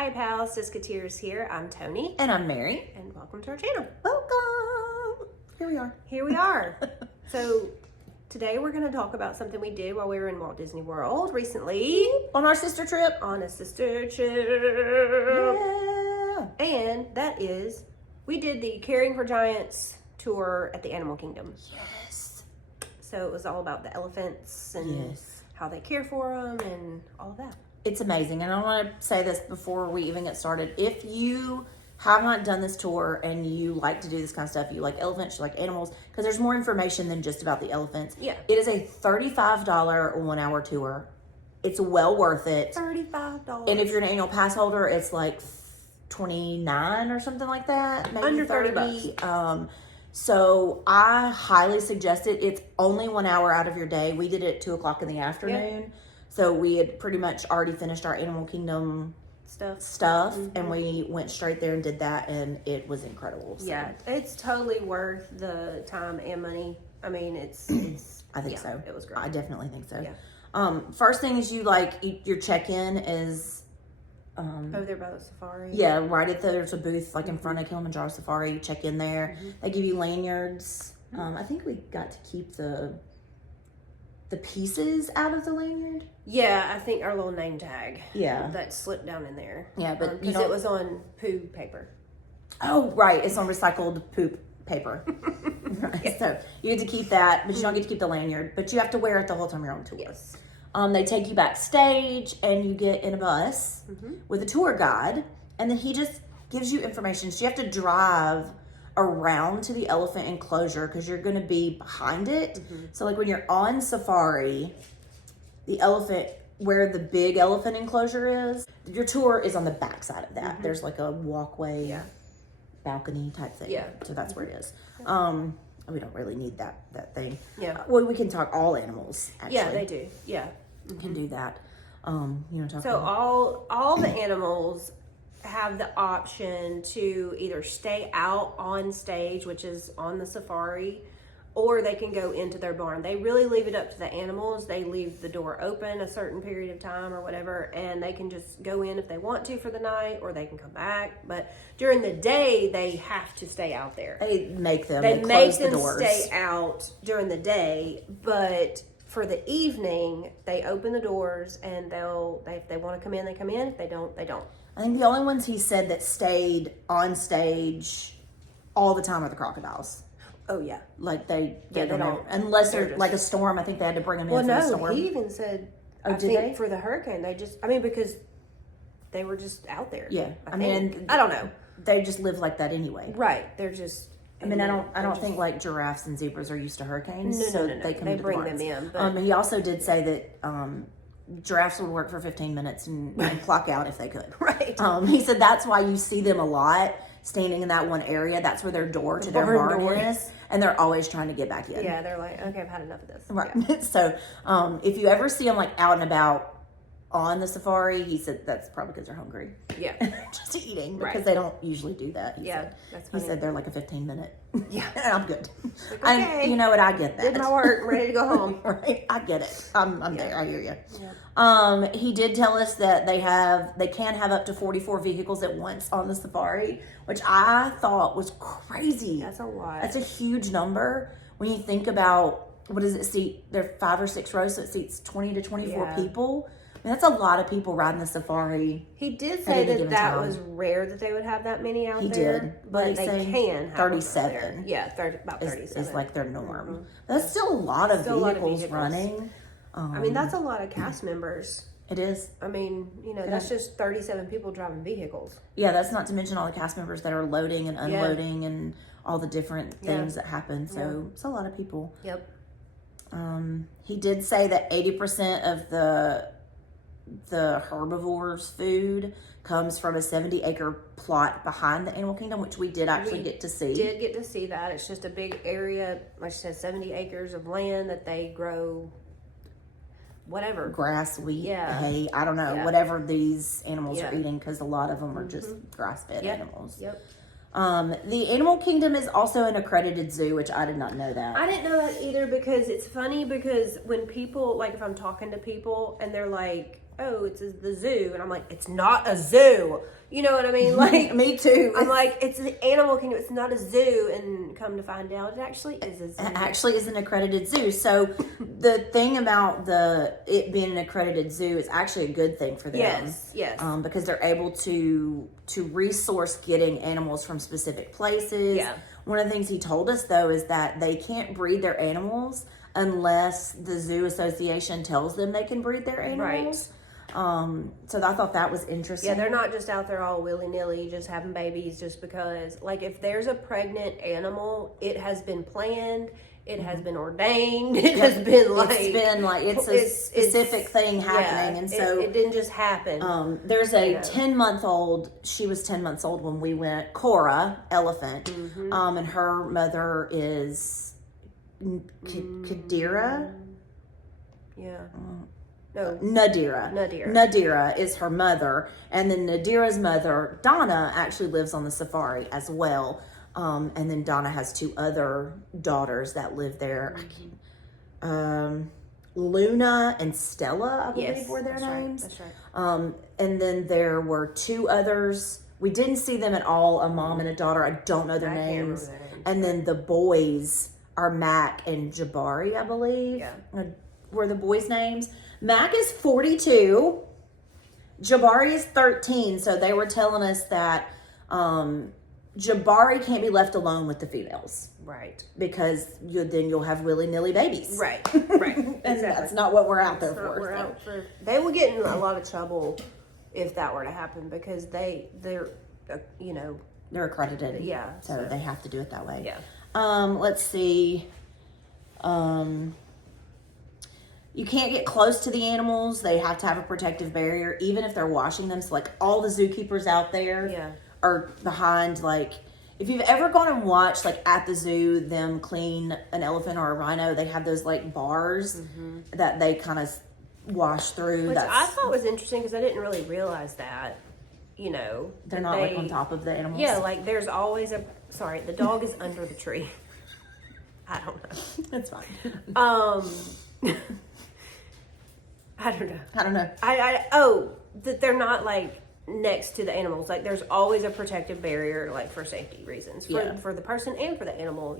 Hi pals, Siskateers here. I'm Tony. And I'm Mary. And welcome to our channel. Welcome. Here we are. Here we are. So today we're going to talk about something we did while we were in Walt Disney World recently. On our sister trip. On a sister trip. Yeah. And that is, we did the Caring for Giants tour at the Animal Kingdom. Yes. So it was all about the elephants and how they care for them and all of that. It's amazing. And I want to say this before we even get started. If you have not done this tour and you like to do this kind of stuff, you like elephants, you like animals, because there's more information than just about the elephants. Yeah. It is a $35 1-hour tour. It's well worth it. $35. And if you're an annual pass holder, it's like $29 or something like that. Maybe Under $30. So I highly suggest it. It's only 1 hour out of your day. We did it at 2:00 in the afternoon. Yeah. So we had pretty much already finished our Animal Kingdom stuff and we went straight there and did that, and it was incredible. So. Yeah, it's totally worth the time and money. I mean, it's I think so. It was great. I definitely think so. Yeah. First thing is your check-in is over there by the safari. Yeah, right at there's a booth like in front of Kilimanjaro Safari. You check in there. They give you lanyards. I think we got to keep the pieces out of the lanyard. Yeah, I think our little name tag. Yeah. That slipped down in there. Yeah, but because it was on poo paper. Oh, right. It's on recycled poop paper. Right. Yeah. So you get to keep that, but you don't get to keep the lanyard. But you have to wear it the whole time you're on tour. Yes. They take you backstage and you get in a bus with a tour guide, and then he just gives you information. So you have to drive around to the elephant enclosure because you're going to be behind it. So like when you're on safari, the elephant, where the big elephant enclosure is, your tour is on the back side of that. There's like a walkway, balcony type thing. Yeah. So that's where it is. We don't really need that thing. Yeah. Well, we can talk all animals, actually. Yeah, they do. Yeah. Can do that. You want to talk So about all the animals have the option to either stay out on stage, which is on the safari, or they can go into their barn. They really leave it up to the animals. They leave the door open a certain period of time or whatever, and they can just go in if they want to for the night, or they can come back. But during the day, they have to stay out there. They make them. They They make close the them doors. stay out during the day, but for the evening, they open the doors, and if they want to come in, they come in. If they don't, they don't. I think the only ones he said that stayed on stage all the time are the crocodiles. Oh yeah, Like they don't know. Unless they're there's like a storm. I think they had to bring them in Well, for the no, storm. he even said, Oh, I did think they? for the hurricane, because they were just out there. Yeah. I mean, I don't know. They just live like that anyway. Right, they're just. I mean, I don't think like giraffes and zebras are used to hurricanes. No. They come They to the bring barns. them in. But He also did say that giraffes would work for 15 minutes and clock out if they could. right. He said that's why you see them a lot standing in that one area. That's where their door to their barn is, and they're always trying to get back in. Yeah, they're like, okay, I've had enough of this. Right. Yeah. So if you ever see them like out and about on the safari, he said that's probably because they're hungry. Yeah. Just eating because Right. they don't usually do that. He said. That's He funny. said they're like a 15-minute. Yeah. And I'm good. Like, And okay. you know what? I get that. Did my work, I'm ready to go home. Right. I get it. I'm there. I hear you. Yeah. He did tell us that they can have up to 44 vehicles at once on the safari, which I thought was crazy. That's a lot. That's a huge number when you think about what does it seat? There are 5 or 6 rows, so it seats 20 to 24 people. I mean, that's a lot of people riding the safari. He did at say any that given that time. was rare that they would have that many out He there. did. But He's they saying can have 37. 37. Them out there. Yeah, about 37. Is like their norm. That's still a lot of Still a lot of vehicles vehicles. running. I mean, that's a lot of cast members. It is. I mean, that's just 37 people driving vehicles. Yeah, that's not to mention all the cast members that are loading and unloading and all the different things that happen. So it's a lot of people. Yep. He did say that 80% of the herbivores' food comes from a 70-acre plot behind the Animal Kingdom, which we did actually get to see. Did get to see that. It's just a big area, like I said, 70 acres of land that they grow whatever. Grass, wheat, Yeah. hay, I don't know, Yeah. whatever these animals Yeah. are eating, because a lot of them are just grass-fed animals. Yep. The Animal Kingdom is also an accredited zoo, which I did not know that. I didn't know that either, because it's funny because when people, like if I'm talking to people and they're like, oh, it's the zoo. And I'm like, it's not a zoo. You know what I mean? Like, Me too. I'm like, it's an animal kingdom. It's not a zoo. And come to find out, it actually is a zoo. It actually is an accredited zoo. So the thing about it being an accredited zoo is actually a good thing for them. Yes. Because they're able to resource getting animals from specific places. Yeah. One of the things he told us though is that they can't breed their animals unless the zoo association tells them they can breed their animals. So I thought that was interesting. Yeah, they're not just out there all willy-nilly just having babies just because. Like, if there's a pregnant animal, it has been planned, it has been ordained, it has been like... It's a specific thing happening. And so... It didn't just happen. There's a 10-month-old, she was 10 months old when we went, Cora, elephant. And her mother is Kadira? Yeah. No. Nadira. Nadira is her mother. And then Nadira's mother, Donna, actually lives on the safari as well. And then Donna has 2 other daughters that live there. Luna and Stella, I believe, were their names. That's right. And then there were 2 others. We didn't see them at all, a mom and a daughter. I don't know their names. Can't remember their names. And then the boys are Mac and Jabari, I believe. Were the boys' names. Mac is 42. Jabari is 13. So they were telling us that Jabari can't be left alone with the females. Right. Because then you'll have willy-nilly babies. Right. And that's not what we're out there for. They will get in a lot of trouble if that were to happen because they're they're accredited. Yeah. So they have to do it that way. Yeah. Let's see. You can't get close to the animals. They have to have a protective barrier, even if they're washing them. So, like, all the zookeepers out there are behind, like, if you've ever gone and watched, like, at the zoo, them clean an elephant or a rhino, they have those, like, bars that they kind of wash through. Which I thought was interesting because I didn't really realize that, They're not, like, on top of the animals. Yeah, like, there's always sorry, the dog is under the tree. I don't know. That's fine. I don't know. That they're not like next to the animals. Like there's always a protective barrier, like for safety reasons, for the person and for the animal.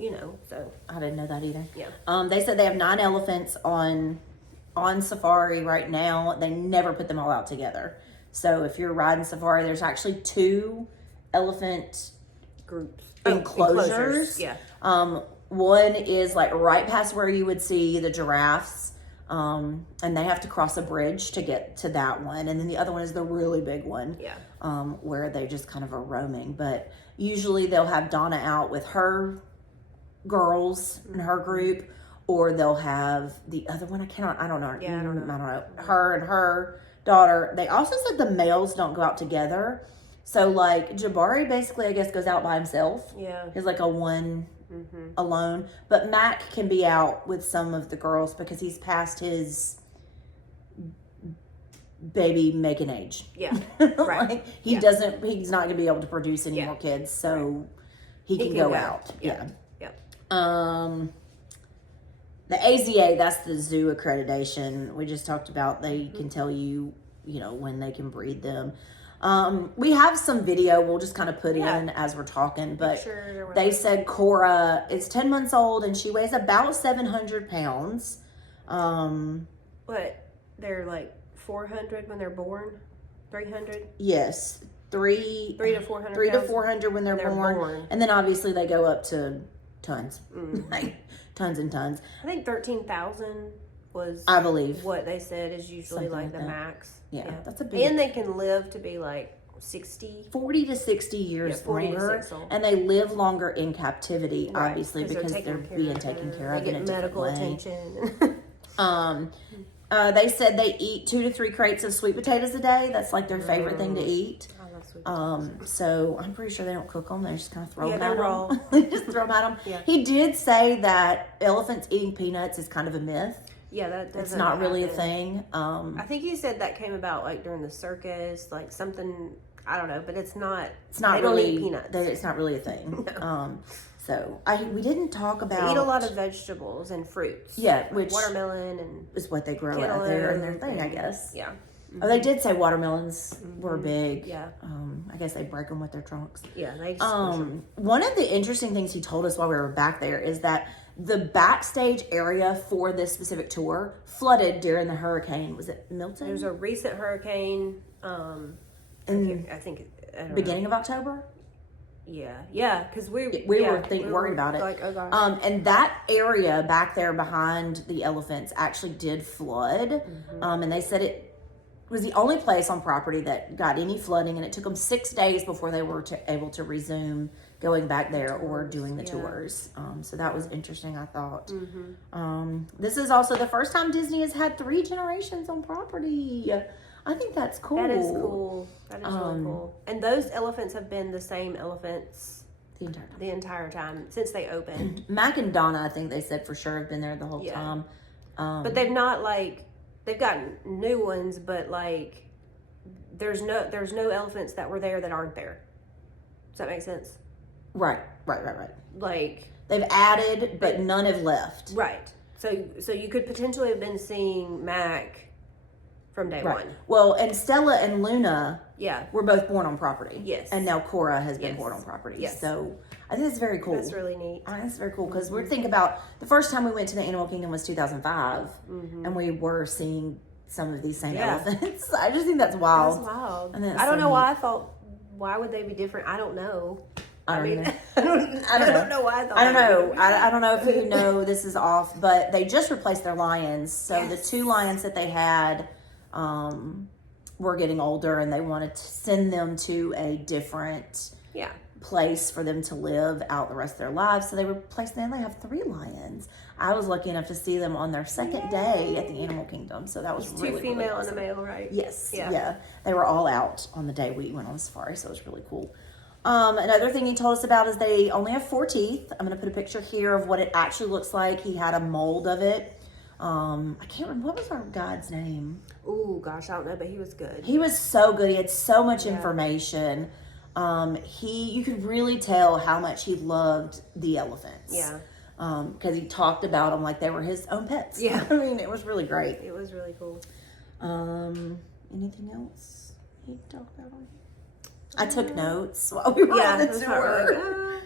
So I didn't know that either. Yeah. They said they have 9 elephants on safari right now. They never put them all out together. So if you're riding safari, there's actually 2 elephant groups enclosures. Yeah. One is like right past where you would see the giraffes. And they have to cross a bridge to get to that one. And then the other one is the really big one. Yeah. Where they just kind of are roaming. But usually they'll have Donna out with her girls and her group, or they'll have the other one. I don't know. Yeah, I don't know. Her and her daughter. They also said the males don't go out together. So like Jabari basically, I guess, goes out by himself. Yeah. He's like a one alone. But Mac can be out with some of the girls because he's past his baby making age. Yeah. Right. Like, he's not going to be able to produce any more kids. So he can go out. Yeah. The AZA, that's the zoo accreditation. We just talked about, they can tell you, when they can breed them. We have some video we'll just kind of put in as we're talking, but they said Cora is 10 months old and she weighs about 700 pounds. What? They're like 400 when they're born? 300? Yes. 3 to 400 3 to 400 when they're born. And then obviously they go up to tons. Like tons and tons. I think 13,000 was, I believe, what they said is usually something like the max. Yeah, that's a big. And they can live to be like 40 to 60 years 40 longer, to 60. And they live longer in captivity, right, obviously, because they're being taken care of in a medical different way. attention. They said they eat 2 to 3 crates of sweet potatoes a day. That's like their favorite thing to eat. I love sweet potatoes. So I'm pretty sure they don't cook them. They just kind of throw them they're at raw. them. They just throw them at them. Yeah. He did say that elephants eating peanuts is kind of a myth. Yeah, that doesn't It's not really a happen. thing. I think he said that came about like during the circus, like something, I don't know, but it's not. It's not they really don't eat peanuts. It's not really a thing. No. So we didn't talk about. They eat a lot of vegetables and fruits. Yeah, like which watermelon and is what they grow out there and their thing, I guess. Yeah. Oh, they did say watermelons were big. Yeah. I guess they break them with their trunks. Yeah, they just squish 'em. One of the interesting things he told us while we were back there is that the backstage area for this specific tour flooded during the hurricane. Was it Milton? There's a recent hurricane. I think I don't Beginning of October. know. Yeah, because we were worried about it. Like, oh gosh. And that area back there behind the elephants actually did flood. And they said it was the only place on property that got any flooding, and it took them 6 days before they were able to resume going back there or doing the tours. So that was interesting, I thought. This is also the first time Disney has had 3 generations on property. I think that's cool. That is cool. That is really cool. And those elephants have been the same elephants The entire time. time since they opened. Mac and Donna, I think they said for sure, have been there the whole time. But they've not they've gotten new ones, but there's no elephants that were there that aren't there. Does that make sense? Right. Like, They've added, but none have left. right. So you could potentially have been seeing Mac from day one. Well, and Stella and Luna Yeah. were both born on property. Yes. And now Cora has been Yes. born on property. Yes. So I think that's very cool. That's really neat. I think that's very cool because we're thinking about the first time we went to the Animal Kingdom was 2005, and we were seeing some of these same elephants. I just think that's wild. That's wild. And that's I don't so know neat. why I thought, why would they be different? I don't know. I I mean, know. I don't know why I thought I don't that. know. I don't know if you know this is off, but they just replaced their lions. So the 2 lions that they had were getting older, and they wanted to send them to a different Yeah. place for them to live out the rest of their lives. So they replaced them. They have 3 lions. I was lucky enough to see them on their second day at the Animal Kingdom. So that was really, 2 female really awesome. and a male, right? Yes. Yeah. Yeah. They were all out on the day we went on the safari, so it was really cool. Another thing he told us about is they only have 4 teeth. I'm going to put a picture here of what it actually looks like. He had a mold of it. I can't remember. What was our guide's name? Ooh, gosh, I don't know, but he was good. He was so good. He had so much information. You could really tell how much he loved the elephants. Yeah. Because he talked about them like they were his own pets. Yeah. I mean, it was really great. It was really cool. Anything else you talk about on here? I took notes while we were on the that's not tour.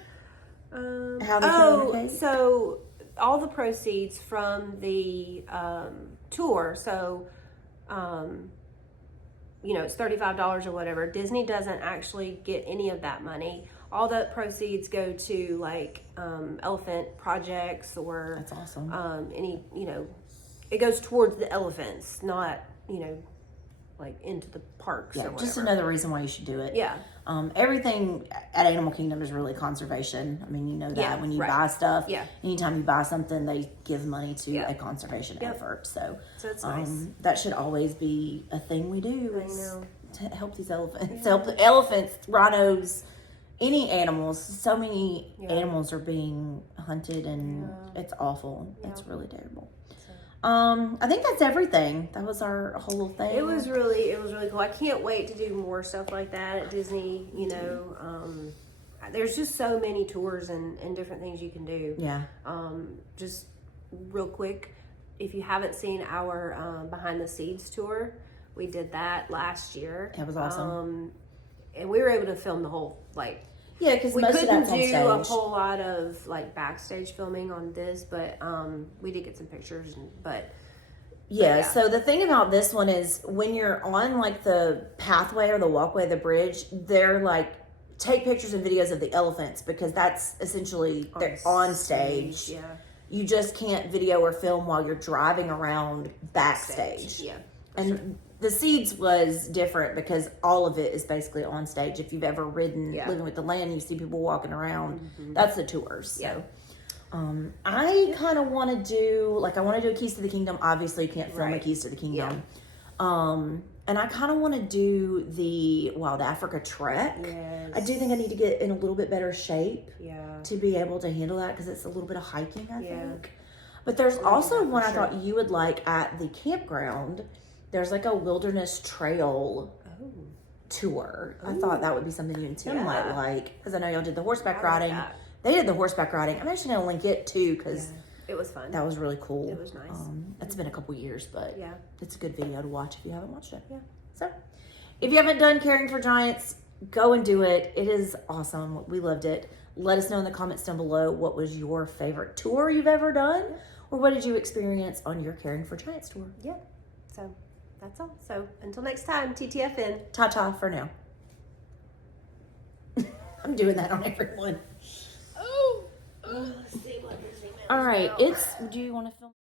really- How they communicate? So all the proceeds from the tour, it's $35 or whatever. Disney doesn't actually get any of that money. All the proceeds go to elephant projects or That's awesome. it goes towards the elephants, not into the parks or whatever. Just another reason why you should do it. Yeah. Everything at Animal Kingdom is really conservation. I mean, you know that Yeah, when you right. buy stuff, Yeah. anytime you buy something, they give money to Yeah. a conservation Yep. effort. So it's nice. that should always be a thing we do. I Is know. to help these elephants, help the elephants, rhinos, any animals. So many animals are being hunted, and it's awful. It's really terrible. I think that's everything. That was our whole thing. It was really cool. I can't wait to do more stuff like that at Disney. There's just so many tours and different things you can do. Yeah. Just real quick, if you haven't seen our Behind the Seeds tour, we did that last year. It was awesome. And we were able to film the whole Yeah, because we most of couldn't that's on do a stage. whole lot of backstage filming on this, but we did get some pictures. Yeah, so the thing about this one is when you're on the pathway or the walkway, the bridge, they're take pictures and videos of the elephants because that's essentially they're on stage. Yeah. You just can't video or film while you're driving around backstage. Yeah. And the Seeds was different because all of it is basically on stage. If you've ever ridden Living with the Land, you see people walking around. That's the tours. So. Yeah. I kind of want to do I want to do a Keys to the Kingdom. Obviously, you can't film a Keys to the Kingdom. And I kind of want to do the Wild Africa trek. Yes. I do think I need to get in a little bit better shape Yeah. to be able to handle that because it's a little bit of hiking, I Yeah. think. But there's also that for one I sure. thought you would like at the campground. There's a wilderness trail tour. I thought that would be something you and Tim Yeah. might like because I know y'all did the horseback I like riding. that. They did the horseback riding. I'm actually going to link it too because It was fun. That was really cool. It was nice. It's been a couple years, but Yeah. it's a good video to watch if you haven't watched it. Yeah. So, if you haven't done Caring for Giants, go and do it. It is awesome. We loved it. Let us know in the comments down below what was your favorite tour you've ever done, or what did you experience on your Caring for Giants tour. Yeah. So that's all. So until next time, TTFN. Ta-ta for now. I'm doing that on everyone. Oh. All right. Do you want to film?